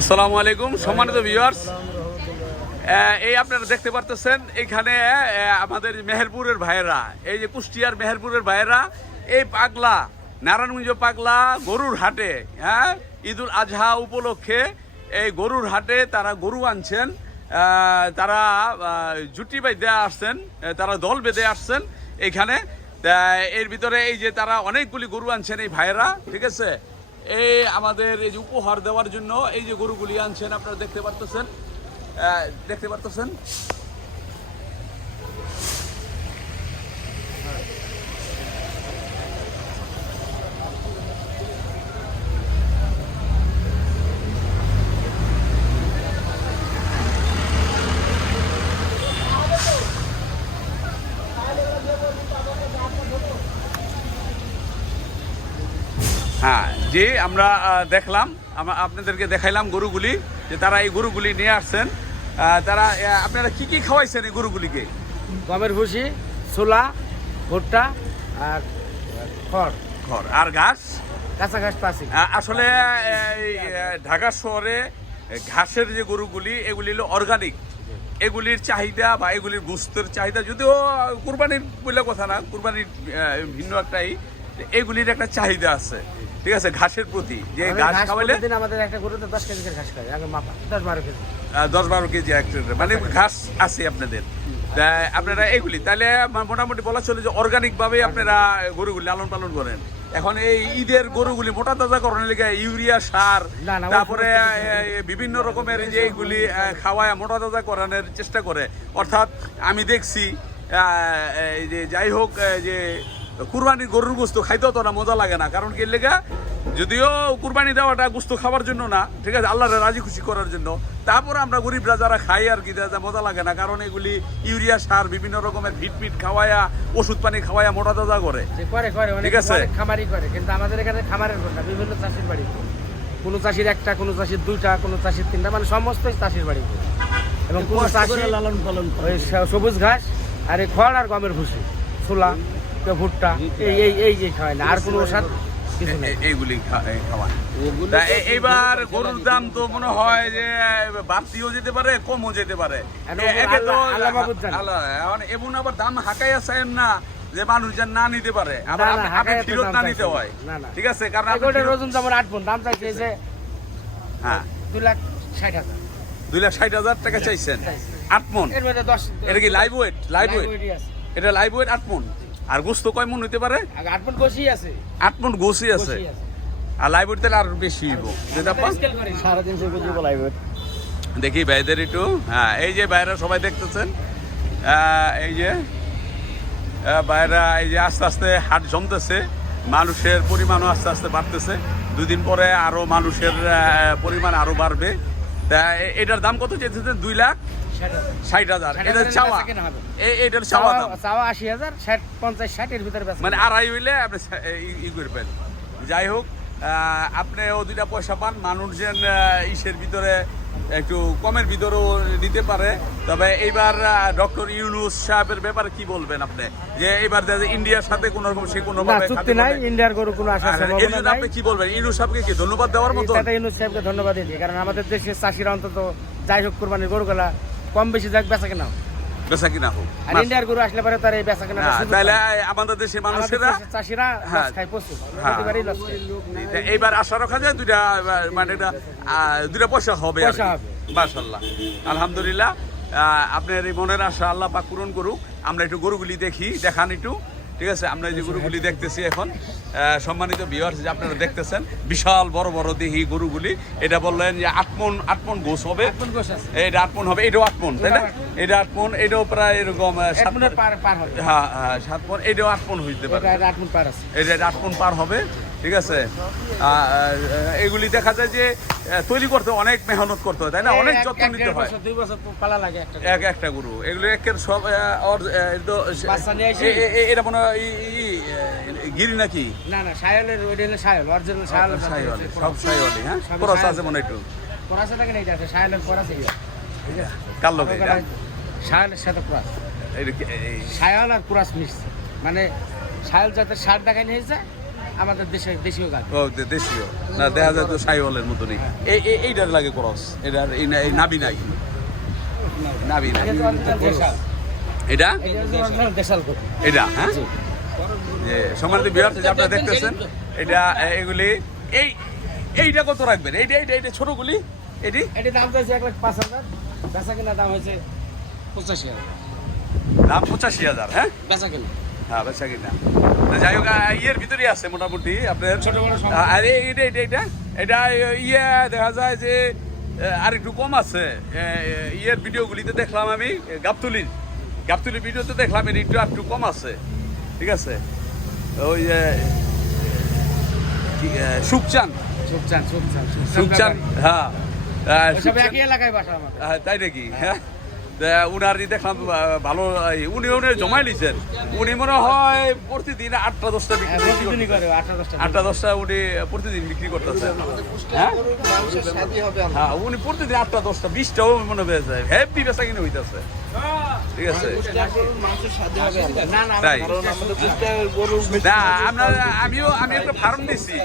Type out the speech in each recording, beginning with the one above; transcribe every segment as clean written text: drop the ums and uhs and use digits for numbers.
আসসালামু আলাইকুম সম্মানিত ভিউয়ার্স, এই আপনারা দেখতে পারতেছেন এখানে আমাদের মেহেরপুরের ভাইয়েরা, এই যে কুষ্টিয়ার মেহেরপুরের ভাইয়েরা এই পাগলা নারায়ণগঞ্জ পাগলা গরুর হাটে ঈদুল আজহা উপলক্ষে এই গরুর হাটে তারা গরু আনছেন। তারা জুটি বেঁধে আসছেন, তারা দল বেঁধে আসছেন এইখানে। এর ভিতরে এই যে তারা অনেকগুলি গরু আনছেন এই ভাইয়েরা, ঠিক আছে। এই আমাদের এই যে উপহার দেওয়ার জন্য এই যে গরুগুলি আনছেন আপনারা দেখতে পারতেছেন, হ্যাঁ যে আমরা দেখলাম, আপনাদেরকে দেখাইলাম গরুগুলি, যে তারা এই গরুগুলি নিয়ে আসছেন। তারা আপনারা কি কি খাওয়াইছেন এই গরুগুলিকে? গমের ভুসি, ছোলা, ভুট্টা আর খড় আর ঘাস, কাঁচা ঘাস পাচ্ছি। আসলে ঢাকা শহরে ঘাসের যে গরুগুলি এগুলি হলো অর্গানিক, এগুলির চাহিদা বা এগুলির গোস্তের চাহিদা, যদিও কুরবানির বলে কথা না, কুরবানির ভিন্ন একটাই, এগুলির একটা চাহিদা আছে, ঠিক আছে, ঘাসের প্রতি। যে ঘাস খাওয়াইলে আমাদের একটা গরুতে 10 কেজি ঘাস খায়, আগে মাপা 10-12 কেজি, 10-12 কেজি মানে ঘাস আছে আপনাদের। আপনারা এইগুলি তাহলে মোটামুটি বলা চলে যে অর্গানিক ভাবে আপনারা গরুগুলি লালন পালন করেন। এখন এই ঈদের গরুগুলি মোটা তাজা করানোর লিগে ইউরিয়া সার, তারপরে বিভিন্ন রকমের যে এইগুলি খাওয়ায় মোটা তাজা করানোর চেষ্টা করে। অর্থাৎ আমি দেখছি যে যাই হোক, যে কুরবানির গরুর গোস্ত খাইতেও তো না মজা লাগে না, কারণ কি লেগা, যদিও কুরবানি দেওয়াটা গোস্ত খাবার জন্য না, ঠিক আছে, আল্লাহরে রাজি খুশি করার জন্য, তারপরে আমরা গরিবরা যারা খাই আর কি মজা লাগে না, কারণ এগুলি ইউরিয়া সার বিভিন্ন রকমের ভিট খাওয়ায়া, ওষুধ পানি খাওয়ায়া মোটা তাজা করে, ঠিক আছে, খামারি করে। কিন্তু আমাদের এখানে খামারের কথা বিভিন্ন চাষির বাড়ি, কোনো চাষির একটা, কোনো চাষির 2টা, কোনো চাষির 3টা, মানে সমস্ত চাষির বাড়ি। এবং কোনো চাষির লালন পালন ওই সবুজ ঘাস আর এই খড় আর গমের ভুসি, ছোলা, ভুট্টা, এই যে খাওয়ায় না, আর কোনো ওষুধ এইগুলি খাওয়ায়। এইবার গরুর দাম তো মনে হয় যে বাড়তিও যেতে পারে, কমও যেতে পারে, এমন আবার দাম হাঁকাই আছেন না যে মানুষ যেন না নিতে পারে, আবার ফেরত না নিতে হয়, ঠিক আছে। কারণ ওজন যেমন 8 মণ দাম চাইছে যে, হ্যাঁ 2,60,000 টাকা চাইছেন 8 মণ। এটা কি লাইভ ওয়েট? এটা লাইভ ওয়েট 8 মণ। আর গোস্ত কয় মণ হইতে পারে? 8 মণ গোশি আছে, 8 মণ গোশি আছে। আর লাইভ ওয়েট তাহলে আর বেশি হইব, 350 কেজি লাইভ ওয়েট। দেখি ভাইদের একটু, হ্যাঁ এই যে ভাইরা সবাই দেখতেছেন, এই যে ভাইরা এই যে আস্তে আস্তে হাট জমতেছে, মানুষের পরিমাণও আস্তে আস্তে বাড়তেছে, 2 দিন পরে আরো মানুষের পরিমাণ আরো বাড়বে। তা এটার দাম কত চেয়েছেন? 2,60,000। এটার চাওয়া, এটার চাওয়া 80,000, 60, 50, 60 এর ভিতরে, মানে আড়াই হইলে আপনি ই করবেন। যাই হোক, আপনিও 2টা পয়সা পান, মানুষজন ইসের ভিতরে একটু কমের ভিতরেও নিতে পারে। তবে এইবার ডক্টর ইউনূস সাহেবের ব্যাপারে কি বলবেন আপনি, যে এইবার ইন্ডিয়ার সাথে কোন রকম সে কোনো চুক্তি নাই, ইন্ডিয়ার গরু কোনো আশা সম্ভাবনা নাই। আপনি কি বলবেন ইউনূস সাহেবকে? কি ধন্যবাদ দেওয়ার মতো? ইউনূস সাহেবকে ধন্যবাদ দিই, কারণ আমাদের দেশের চাষিরা অন্তত যাই হোক কুরবানির গরুগুলা কম বেশি যাক বেচা কিনা হোক, আর ইন্ডিয়ার গরু আসলে পরে তার এই বেচা কিনা, তাহলে আমাদের দেশের মানুষেরা চাষিরা খায় প্রচুর, প্রতিবারই লস খায়। এইবার আশা রাখা যায় 2টা, মানে এটা 2টা পয়সা হবে, মাশাআল্লাহ, আলহামদুলিল্লাহ। আপনার এই মনের আশা আল্লাহ পাক পূরণ করুক। আমরা একটু গরুগুলি দেখান একটু, ঠিক আছে। আমরা যে গরুগুলি দেখতেছি এখন, সম্মানিত ভিউয়ার্স, যে আপনারা দেখতেছেন বিশাল বড় বড় দেহি গরুগুলি। এটা বললেন যে 8 মণ গোস হবে, এটা 8 মণ হবে, এটাও 8 মণ, তাই না? এটা 8 মণ, এটাও প্রায় এরকম 7 মণ পার হবে, হ্যাঁ 7 মণ, এটাও 8 মণ হইতে পারে, এটা 8 মণ পার আছে, এটা 8 মণ পার হবে, ঠিক আছে। এগুলি দেখা যায় যে তৈরি করতে অনেক মেহনত করতে হয়, তাই না? অনেক যত্ন নিতে হয়, 2 বছর পালা লাগে একটা গরু। এগুলো একের সব এটা মনে হয় গিরি নাকি? না শায়লের, ওইটা হলো শায়ল, অরিজিনাল শায়ল, সব শায়লই, হ্যাঁ ক্রস আছে মনে একটু, ক্রস থাকে না, এটা আছে শায়লের ক্রস, কার লোক এটা শায়লের সাথে ক্রস, শায়ল আর ক্রস মিক্স, মানে শায়ল যাতে সার দেখাই নিয়েছে আমাদের দেশীয় গাছ। ও দেশীয় না, দেখা যায় তো সাইওয়ালের মতনই। এইটার লাগে ক্রস, এটার এই নাবি নাই, নাবি নাই। এটা এটা হ্যাঁ, যে সম্মানিত ভিউয়ার্স যে আপনারা দেখতেছেন, এটা এগুলি এইটা কত রাখবেন? এইটা ছোটগুলি এটি দাম চাইছে 1,05,000, বেচা কিনা দাম হয়েছে 85,000। দাম 85,000। হ্যাঁ বেচা কিনা, হ্যাঁ বেচা কিনা। যাই হোক ইয়ের ভিতরে আছে মোটামুটি আপনার ছোট বড় সব। আরে এটা ইয়ে দেখা যায় যে আর একটু কম আছে। ইয়ের ভিডিওগুলিতে দেখলাম আমি, গাবতুলির ভিডিওতে দেখলাম এটা একটু কম আছে। ঠিক আছে, ওই সুখচান, হ্যাঁ একই এলাকায় বাসা আমাদের। তাই নাকি? হ্যাঁ, উনারই দেখলাম ভালো, উনি জমাই লিছেন। উনি মনে হয় প্রতিদিন 8টা-10টা বিক্রি করে, 8টা-10টা উনি প্রতিদিন বিক্রি করতেছেন। হ্যাঁ হ্যাঁ, উনি প্রতিদিন 8টা-10টা 20টাও মনে হয়েছে, হেভি বেচা কিনে হইতেছে। ঠিক আছে, তাই না? আমি একটা ফার্ম দিছি,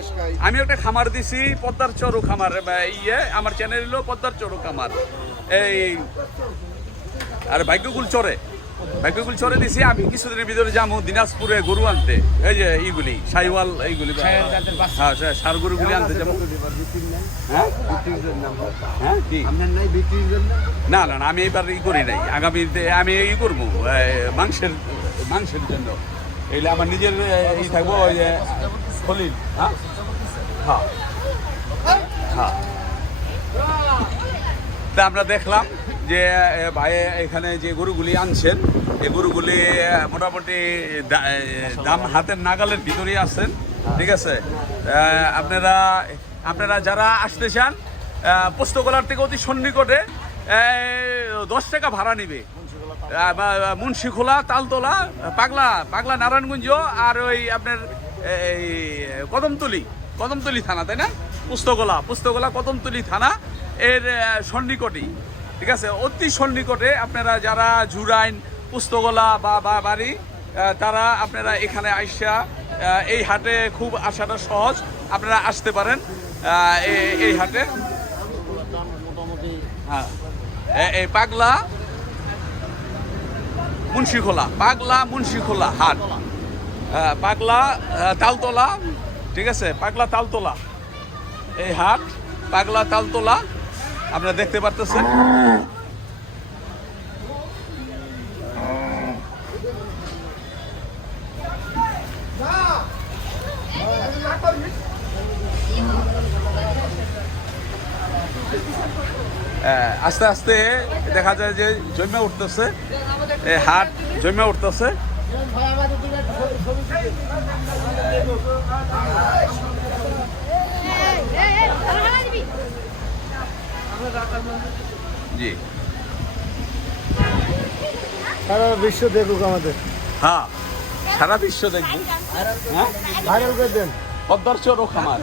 আমি একটা খামার দিছি, পদ্মার চরু খামার। আমার চ্যানেল হলো পদ্মার চরু খামার। এই আর ভাগ্যকুল চরে দিছি। আমি কিছুদিনের ভিতরে যাবো দিনাজপুরে গরু আনতে, এই যে এইগুলি সাইওয়াল, এইগুলি হ্যাঁ সার গরুগুলি আনতে যাবো। হ্যাঁ হ্যাঁ কি না না না, আমি এবার করি নাই। আগামীতে আমি করবো মাংসের জন্য। এইলে আমার নিজের থাকবো, ওই যে খলিল। হ্যাঁ হ্যাঁ হ্যাঁ। তা আমরা দেখলাম যে ভাই এখানে যে গরুগুলি আনছেন, এই গরুগুলি মোটামুটি দাম হাতের নাগালের ভিতরেই আছেন। ঠিক আছে, আপনারা যারা আসতে চান পোস্তগোলার থেকে অতি সন্নিকটে 10 টাকা ভাড়া নিবে। মুন্সিখোলা, তালতলা, পাগলা নারায়ণগঞ্জ আর ওই আপনার এই কদমতলি থানা, তাই না? পুস্তকলা কদমতলি থানা এর সন্নিকটেই। ঠিক আছে, অতি সন্নিকটে। আপনারা যারা জুরাইন, পুস্তকলা বা বাড়ি, তারা আপনারা এখানে আইসা এই হাটে খুব আসাটা সহজ, আপনারা আসতে পারেন এই হাটে। হ্যাঁ, এই পাগলা মুন্সিখোলা হাট, পাগলা তালতলা। ঠিক আছে, পাগলা তালতলা এই হাট, পাগলা তালতলা আপনারা দেখতে পারতেছেন। আস্তে আস্তে দেখা যায় যে জমে উঠতেছে, হাট জমে উঠতেছে। জি, সারা বিশ্ব দেখুক আমাদের। হ্যাঁ, সারা বিশ্ব দেখবো। হ্যাঁ, ভাইরাল করে দেন পদ্মার চর ও খামার।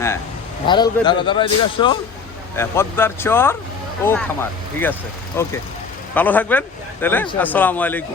হ্যাঁ, ভাইরাল করে দাদা এদিকে আসো। পদ্মার চর ও খামার। ঠিক আছে, ওকে, ভালো থাকবেন তাহলে। আসসালামু আলাইকুম।